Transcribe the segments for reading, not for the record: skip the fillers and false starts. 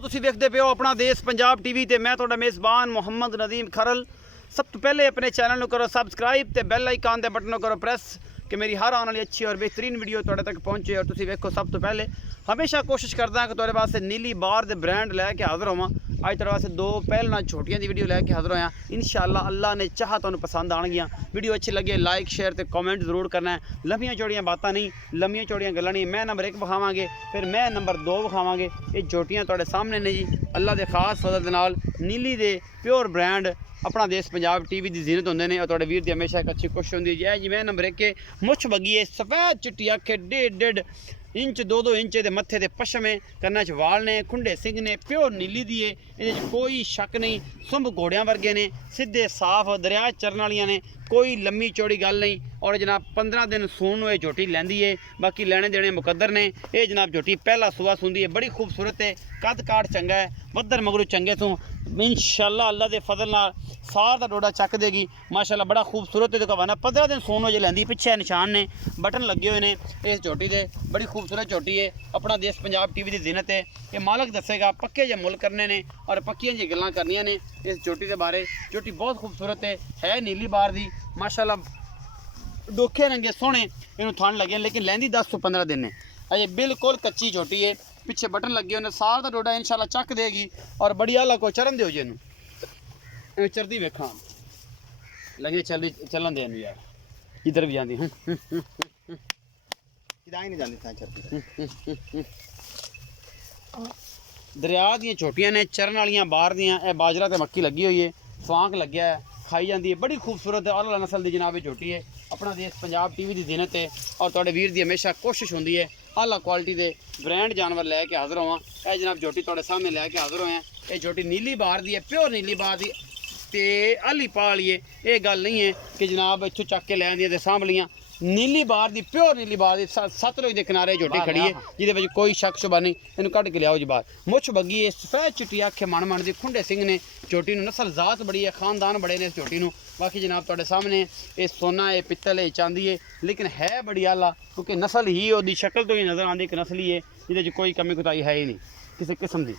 ਤੁਸੀਂ ਵੇਖਦੇ ਪਿਓ ਆਪਣਾ ਦੇਸ਼ ਪੰਜਾਬ ਟੀਵੀ ਤੇ ਮੈਂ ਤੁਹਾਡਾ ਮੇਜ਼ਬਾਨ ਮੁਹੰਮਦ ਨਦੀਮ ਖਰਲ। सब तो पहले अपने चैनल करो सबसक्राइब तो बैल आइकन के बटन करो प्रेस कि मेरी हर आने वाली अच्छी और बेहतरीन वीडियो तुहाडे तक पहुँचे। और तुसीं वेखो सब तो पहले हमेशा कोशिश करदा कि तुहाडे वास्ते नीली बार दे ब्रांड लैके हाज़र होवां। अज तुहाडे वास्ते दो पहलना छोटियां दी वीडियो लैके हाज़र होया। इंशाअल्लाह अल्लाह ने चाहा तुहानूं पसंद आउणगियां। वीडियो अच्छी लगे लाइक शेयर तो कमेंट जरूर करना है। लम्मियां चौड़ियां बातां नहीं, लम्मियां चौड़ियां गल्लां नहीं। मैं नंबर 1 विखावांगे, फिर मैं नंबर 2 विखावांगे। ये झोटियां तुहाडे सामने ने जी, अल्लाह दे खास फजल दे नाल नीली दे प्योर ब्रांड अपना देश पंजाब टीवी की जीनत होंगे ने। और तुहाडे वीर दी हमेशा एक अच्छी कोशिश होंदी है जी। मैं नंबर 1 मुछ बगी है, सफेद चिट्टी अख, 1.5 इंच 2 इंच दे मत्थे दे पशम है, कन्ना च वाल ने, खुंडे सिंह ने, प्योर नीली दी है। ये कोई शक नहीं, सुंभ घोड़ियां वर्गे ने, सीधे साफ दरिया चरन वालियां ने, कोई लम्मी चौड़ी गल नहीं। और जनाब 15 दिन सून ये झोटी लैंदी है, बाकी लेने देने मुकद्दर ने। ये जनाब झोटी पहला सुबह सूंदी है, बड़ी खूबसूरत है, कद काठ चंगा है, बदर मगरू चंगे तो इंशाअल्लाह अल्लाह के फजल नाल सार का डोडा चक देगी माशाअल्लाह। बड़ा खूबसूरत है, कहना 15 दिन सून हो लैंदी। पिछे निशान ने, बटन लगे हुए हैं इस झोटी के। बड़ी खूबसूरत झोटी है, अपना देश पंजाब टीवी की जीनत है। ये मालक दसेगा पक्के जे मुल करने ने और पक्कियां जी गल्लां करनियां ने इस झोटी के बारे। झोटी बहुत खूबसूरत है नीली बार दी माशाअल्लाह। डोखे रंगे सोहने इन्होंने थन लगे, लेकिन लैंदी 10 तो 15 दिन है, अजे बिल्कुल कच्ची झोटी है। पिछे बटन लगे हुए सार का डोडा इंशाअल्लाह चक देगी। और बड़ी आला को चरन दो जी, इन्हू चरदी वेखा लगे चलन दे यार, इधर भी जाती नहीं जाती दरिया दी छोटियां ने, चरन वालियां बाहर दियां। बाजरा ते मक्की लगी हुई है, स्वांक लग्या है, खाई जाती है। बड़ी खूबसूरत आला नस्ल की जनाब झोटी है, अपना देश पंजाब टीवी की जीनत है। और तुहाडे वीर की हमेशा कोशिश होंदी है आला क्वालिटी के ब्रांड जानवर लैके हाज़र होवां। यह जनाब झोटी तुहाडे सामने लैके हाज़र होए हैं। ये झोटी नीली बार दी है, प्योर नीली बार दी ते आली पाली है। ये गल नहीं है कि जनाब इत्थों चक के लैंदियां ते सांभलियां। नीली बार दी, प्योर नीली बार दी, सतलुज के किनारे झोटी खड़ी है, जिहदे कोई शक शुबा नहीं। इन्हूं कढ के लियाओ जी बाहर। मुछ बगी है, सफेद चिट्टी अख, मन मन दी, खुंडे सिंह ने। झोटी नूं नस्ल जात बड़ी है, खानदान बड़े ने इस झोटी नूं। बाकी जनाब तुहाडे सामने ये सोना है, पित्तल है, चांदी है, लेकिन है बड़ी आला, क्योंकि नस्ल ही उसकी शक्ल तो ही नज़र आती कि नस्ल ही है, जिहदे कोई कमी कुताई है ही नहीं किसी किस्म की।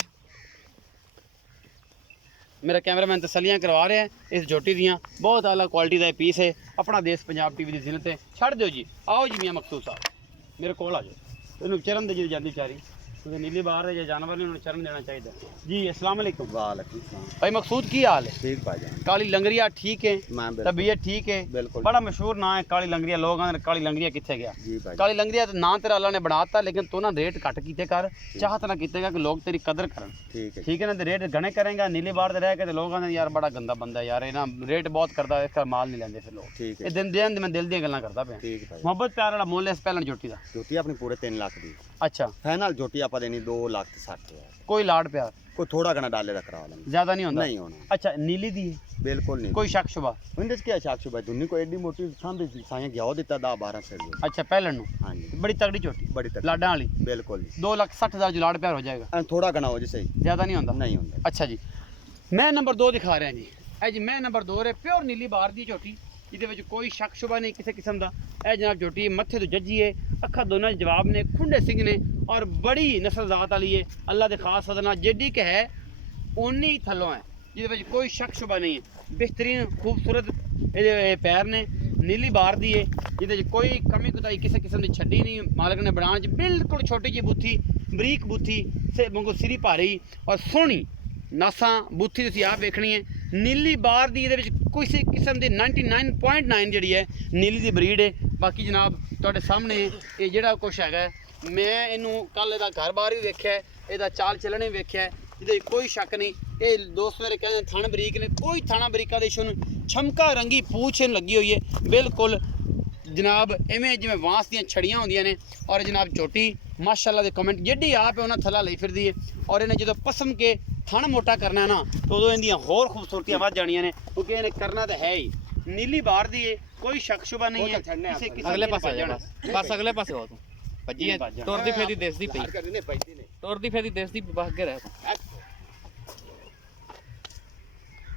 मेरा कैमरामैन तसलियाँ करवा रहे हैं इस झोटी दियाँ। बहुत आला क्वालिटी का पीस है, अपना देश पंजाब टीवी की जीनत है। छड़ दो जी, आओ जी मियाँ मकसूद साहब मेरे को आ जाओ। इन्हू चरन दे जी जाती बेचारी, क्योंकि नीली बाहर है, जानवर ने उन्हें चरन देना चाहिए जी। अस्सलाम वालेकुम। वालेकुम भाई मकसूद की हाल है? ठीक भाईजान। काली लंगरिया ठीक है, तबीयत ठीक है? बिल्कुल। बड़ा मशहूर ना है काली लंगरिया, लोग आते काली लंगरिया कितने गया? काली लंगरिया तो ना तेरा अल्लाह ने बनाता, लेकिन तू ना रेट घट कीते कर, चाहत ना कीतेगा कि लोग तेरी कदर करन। ठीक है ना? तो रेट घने करेंगे। नीली बार रह के लोग आते यार बड़ा गंदा बंदा है यार, ये ना रेट बहुत करता है, इसका माल नहीं लेंगे फिर लोग। ये दिन दिन मैं दिल दी गल्लां करदा पे। मोहब्बत प्यार वाला मोल है इस पहले झोटी दा? झोटी अपनी पूरे 3 लाख दी। अच्छा, फाइनल झोटी आपा देनी 2,60,000। कोई लाड़ प्यार कोई थोड़ा घना डाले दा करा लेंगे, ज्यादा नहीं होता? नहीं होना। अच्छा, नीली दी है? बिल्कुल नहीं, कोई शक शुबा? उनदे क्या शक शुबा? दुनी को एडी मोटी सांभे साया गया दिता 10-12 से। अच्छा, पहले नु? हां जी, बड़ी तगड़ी झोटी, बड़ी तगड़ी लाडा वाली। बिल्कुल 2,60,000 जो लाड़ प्यार हो जाएगा। थोड़ा घना हो जैसे, ज्यादा नहीं होता? नहीं होता। अच्छा जी, मैं नंबर 2 दिखा रहा जी। है जी, मैं नंबर 2 रे प्योर नीली बार दी झोटी, जिहदे कोई शक शुबा नहीं किसी किस्म का। यह जनाब झोटी मत्थे तो जज्जी है, अखा दोनों जवाब ने, खुंडे सिंह ने, और बड़ी नस्ल जात वाली है। अल्लाह के खास फजल जेडी के है उन्नी ही थलों है, जिहदे कोई शक शुबा नहीं है। बेहतरीन खूबसूरत ये पैर ने, नीली बार दी है, जिहदे कोई कमी कुताई किसी किस्म की छड्डी नहीं। मालक ने बनाने बिल्कुल छोटी जी बूथी, बरीक बूथी से मंगो सिरी भारी और सोहनी नासा बूथी तुसीं आप वेखनी है। नीली बार दी ये किसी किस्म की 99.9 जी है नीली दी ब्रीड है। बाकी जनाब तुहाडे सामने ये जिहड़ा कुछ है, मैं इनू कल इहदा घर बार भी वेख्या है, इहदा चाल चलन भी वेख्या है, जिहदे कोई शक नहीं। ये दोस्त मेरे कहते थन बरीक ने, कोई थाना बरीका दे इशू नहीं। छमका रंगी पूछ लगी हुई है बिल्कुल जनाब, इवें जिवें वांस दियां छड़ियां होंदियां ने। और जनाब झोटी माशाअल्लाह दे कमेंट जेडी आप है उन्हें थला लई फिरदी है। और इन्हें जो पसम के थन मोटा करना है ना, तो उदों इहदियां होर खूबसूरतियां वध जानियां ने, क्योंकि इन्हें करना तो है ही। नीली बार दी है, कोई शक शुबा नहीं है। अगले पास बस अगले पास हो तू भज्जी है, टुरदी फेरदी देसदी पई, टुरदी फेरदी देसदी भाग के रह।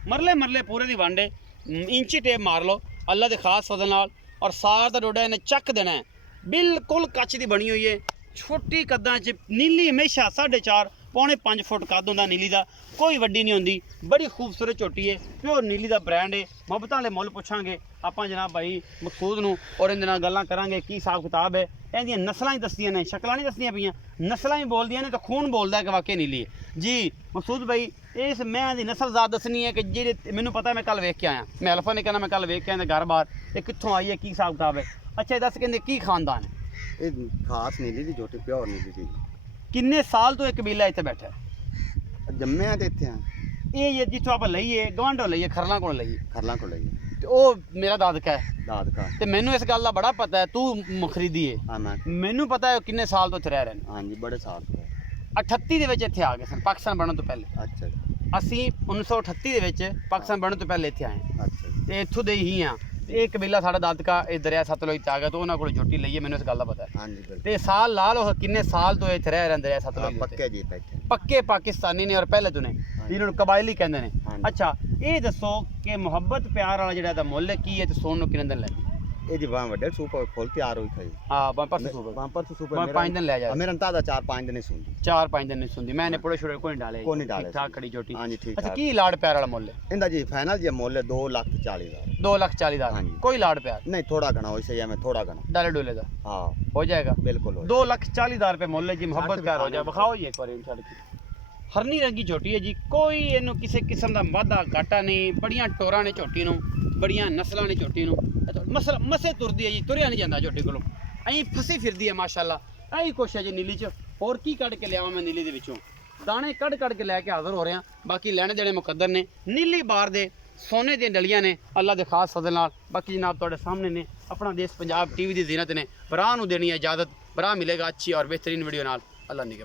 मरले मरले पूरे दी वांडे इंची टेप मार लो अल्लाह के खास फजल नाल। और सार का डोडा इन्हें चक देना है, बिल्कुल कच की बनी हुई है, छोटी कदा च, नीली हमेशा 4.5 पौने 5 फुट कद होंदा नीली दा, कोई वड्डी नहीं होंदी, बड़ी खूबसूरत झोटी है, प्योर नीली दा ब्रांड है। मुहब्बतां वाले मुੱਲ ਪੁੱਛਾਂਗੇ ਆਪਾਂ जनाब भाई मकसूद ਨੂੰ और ਇਹਦੇ ਨਾਲ ਗੱਲਾਂ ਕਰਾਂਗੇ ਕੀ ਹਿਸਾਬ ਕਿਤਾਬ ਹੈ। ਇਹਦੀਆਂ ਨਸਲਾਂ ਹੀ ਦੱਸਦੀਆਂ ਨੇ, ਸ਼ਕਲਾਂ ਨਹੀਂ ਦੱਸਦੀਆਂ ਪਈਆਂ, ਨਸਲਾਂ ਹੀ ਬੋਲਦੀਆਂ ਨੇ ਤਾਂ ਖੂਨ ਬੋਲਦਾ ਕਿ ਵਾਕਈ ਨੀਲੀ ਹੈ ਜੀ। ਮਕਸੂਦ ਭਾਈ ਇਸ ਮੈਂ ਦੀ ਨਸਲ ਜ਼ਾਤ ਦੱਸਣੀ ਹੈ ਕਿ ਜਿਹੜੇ ਮੈਨੂੰ ਪਤਾ ਮੈਂ ਕੱਲ ਵੇਖ ਕੇ ਆਇਆ, ਮੈਂ ਅਲਫਾ ਨੇ ਕਹਿੰਦਾ ਮੈਂ ਕੱਲ ਵੇਖ ਕੇ ਆਇਆ ਘਰ ਬਾਹਰ, ਇਹ ਕਿੱਥੋਂ ਆਈ ਹੈ ਕੀ ਹਿਸਾਬ ਕਿਤਾਬ ਹੈ। ਅੱਛਾ ਇਹ ਦੱਸ ਕਹਿੰਦੇ ਕੀ ਖਾਨਦਾਨ ਹੈ, ਇਹ ਖਾਸ ਨੀਲੀ ਦੀ ਝੋਟੀ ਪਿਓਰ ਨੀਲੀ ਦੀ ਕਿੰਨੇ ਸਾਲ ਤੋਂ ਇਹ ਕਬੀਲਾ ਇੱਥੇ ਬੈਠਾ ਹੈ? ਜੰਮਿਆ ਤੇ ਇੱਥੇ ਆ ਇਹ ਜਿੱਥੋਂ ਆਪਾਂ ਲਈਏ ਗਵਾਂਢੋਂ ਲਈਏ ਖਰਲਾਂ ਕੋਲ ਲਈਏ ਖਰਲਾਂ ਕੋਲ ਲਈ ਤੇ ਉਹ ਮੇਰਾ ਦਾਦਕਾ ਹੈ ਦਾਦਕਾ ਤੇ ਮੈਨੂੰ ਇਸ ਗੱਲ ਦਾ ਬੜਾ ਪਤਾ ਹੈ, ਤੂੰ ਖਰੀਦੀ ਹੈ, ਹਾਂ ਮੈਂ ਮੈਨੂੰ ਪਤਾ ਹੈ ਕਿੰਨੇ ਸਾਲ ਤੋਂ ਇੱਥੇ ਰਹਿ ਰਹੇ ਨੇ। ਹਾਂਜੀ ਬੜੇ ਸਾਲ ਤੋਂ 38 ਦੇ ਵਿੱਚ ਇੱਥੇ ਆ ਗਏ ਸਨ ਪਾਕਿਸਤਾਨ ਬਣਨ ਤੋਂ ਪਹਿਲੇ। ਅੱਛਾ ਜੀ ਅਸੀਂ 1938 ਦੇ ਵਿੱਚ ਪਾਕਿਸਤਾਨ ਬਣਨ ਤੋਂ ਪਹਿਲੇ ਇੱਥੇ ਆਏ ਹਾਂ ਅੱਛਾ ਜੀ ਤੇ ਇੱਥੋਂ ਦੇ ਹੀ ਆ। ਇਹ ਕਬੀਲਾ ਸਾਡਾ ਦਾਦਕਾ ਇਹ ਦਰਿਆ ਸਤਲੁਜ ਚ ਆ ਗਿਆ, ਤਾਂ ਉਹਨਾਂ ਕੋਲ ਝੋਟੀ ਲਈਏ, ਮੈਨੂੰ ਇਸ ਗੱਲ ਦਾ ਪਤਾ ਹੈ। ਹਾਂਜੀ ਬਿਲਕੁਲ ਤੇ ਸਾਲ ਲਾ ਲਓ ਕਿੰਨੇ ਸਾਲ ਤੋਂ ਇੱਥੇ ਰਹਿ ਰਹੇ ਨੇ ਦਰਿਆ ਹਾਂ, ਸਤਲੁਜ ਪੱਕੇ ਜੀ ਬੈਠੇ ਪੱਕੇ ਪਾਕਿਸਤਾਨੀ ਨੇ ਔਰ ਪਹਿਲੇ ਤੋਂ ਨੇ, ਜਿਹਨਾਂ ਨੂੰ ਕਬਾਇਲੀ ਕਹਿੰਦੇ ਨੇ। ਹਾਂਜੀ। ਅੱਛਾ ਇਹ ਦੱਸੋ ਕਿ ਮੁਹੱਬਤ ਪਿਆਰ ਵਾਲਾ ਜਿਹੜਾ ਇਹਦਾ ਮੁੱਲ ਹੈ ਕੀ ਹੈ ਤੇ ਸੋਨ ਨੂੰ ਕਿੰਨੇ ਦਿਨ ਲੈਂਦੀ? ਇਹ ਜੀ ਵਾਂ ਵੱਡੇ ਸੂਪਰ ਖੋਲ ਤਿਆਰ ਹੋਈ ਖਾਈ ਹਾਂ ਬੰਪਰ ਸੂਪਰ ਵਾਂਪਰ ਤੋਂ ਸੂਪਰ ਮੈਂ 5 ਦਿਨ ਲੈ ਜਾ ਮੇਰਾ ਅੰਤਾਜ਼ਾ 4-5 ਦਿਨ ਹੀ ਸੁਣਦੀ 4-5 ਦਿਨ ਨਹੀਂ ਸੁਣਦੀ मैंने पूरे छोटे कोई नहीं डाले ਕੋਈ ਨਹੀਂ ਡਾਲੇ ठीक ठाक खड़ी छोटी। ਹਾਂਜੀ ਠੀਕ अच्छा ਠਾਕ की लाड़ प्यार वाला मुੱਲ है? ਇਹਦਾ ਜੀ ਫਾਈਨਲ ਜੀ ਮੁੱਲ 2,40,000 2,40,000 हाँ जी। कोई लाड़ प्यार ਨਹੀਂ ਥੋੜਾ ਘਣਾ ਹੋਈ ਸਹੀ ਹੈ ਮੈਂ ਥੋੜਾ ਘਣਾ डाले डोले का ਹਾਂ हो जाएगा। ਬਿਲकुल ਹੋਈ 2,40,000 रुपए मुੱਲ है जी। मोहब्बत साठ प्यार हो जाए रुपए विखाओ जी एक बार इन छड़ के। हरनी रंगी झोटी है जी, कोई ਇਹਨੂੰ ਕਿਸੇ ਕਿਸਮ ਦਾ ਵਾਧਾ ਘਾਟਾ ਨਹੀਂ, ਬੜੀਆਂ ਟੋਰਾਂ ਨੇ ਝੋਟੀ ਨੂੰ, ਬੜੀਆਂ ਨਸਲਾਂ ਨੇ ਝੋਟੀ ਨੂੰ, ਮਸੇ ਤੁਰਦੀ ਹੈ ਜੀ, ਤੁਰਿਆ ਨਹੀਂ ਜਾਂਦਾ ਝੋਟੀ ਕੋਲੋਂ, ਐਂ ਫਸੀ ਫਿਰਦੀ ਹੈ ਮਾਸ਼ਾਅੱਲਾ। ਐਂ ਕੁਛ ਹੈ ਜੀ ਨੀਲੀ 'ਚ। ਹੋਰ ਕੀ ਕੱਢ ਕੇ ਲਿਆਵਾਂ ਮੈਂ ਨੀਲੀ ਦੇ ਵਿੱਚੋਂ? ਦਾਣੇ ਕੱਢ ਕੇ ਲੈ ਕੇ ਹਾਜ਼ਰ ਹੋ ਰਿਹਾ, ਬਾਕੀ ਲੈਣੇ ਦੇਣੇ ਮੁਕੱਦਰ ਨੇ। ਨੀਲੀ ਬਾਰ ਦੇ ਸੋਨੇ ਦੀਆਂ ਡਲੀਆਂ ਨੇ ਅੱਲਾ ਦੇ ਖਾਸ ਫਜ਼ਲ ਨਾਲ। ਬਾਕੀ ਜਨਾਬ ਤੁਹਾਡੇ ਸਾਹਮਣੇ ਨੇ ਆਪਣਾ ਦੇਸ਼ ਪੰਜਾਬ ਟੀਵੀ ਦੀ ਜ਼ੀਨਤ ਨੇ। ਭਰਾ ਨੂੰ ਦੇਣੀ ਹੈ ਇਜਾਜ਼ਤ, ਭਰਾ ਮਿਲੇਗਾ ਅੱਛੀ ਔਰ ਬਿਹਤਰੀਨ ਵੀਡੀਓ ਨਾਲ। ਅੱਲਾ ਨਿਗਹਿਬਾਨ।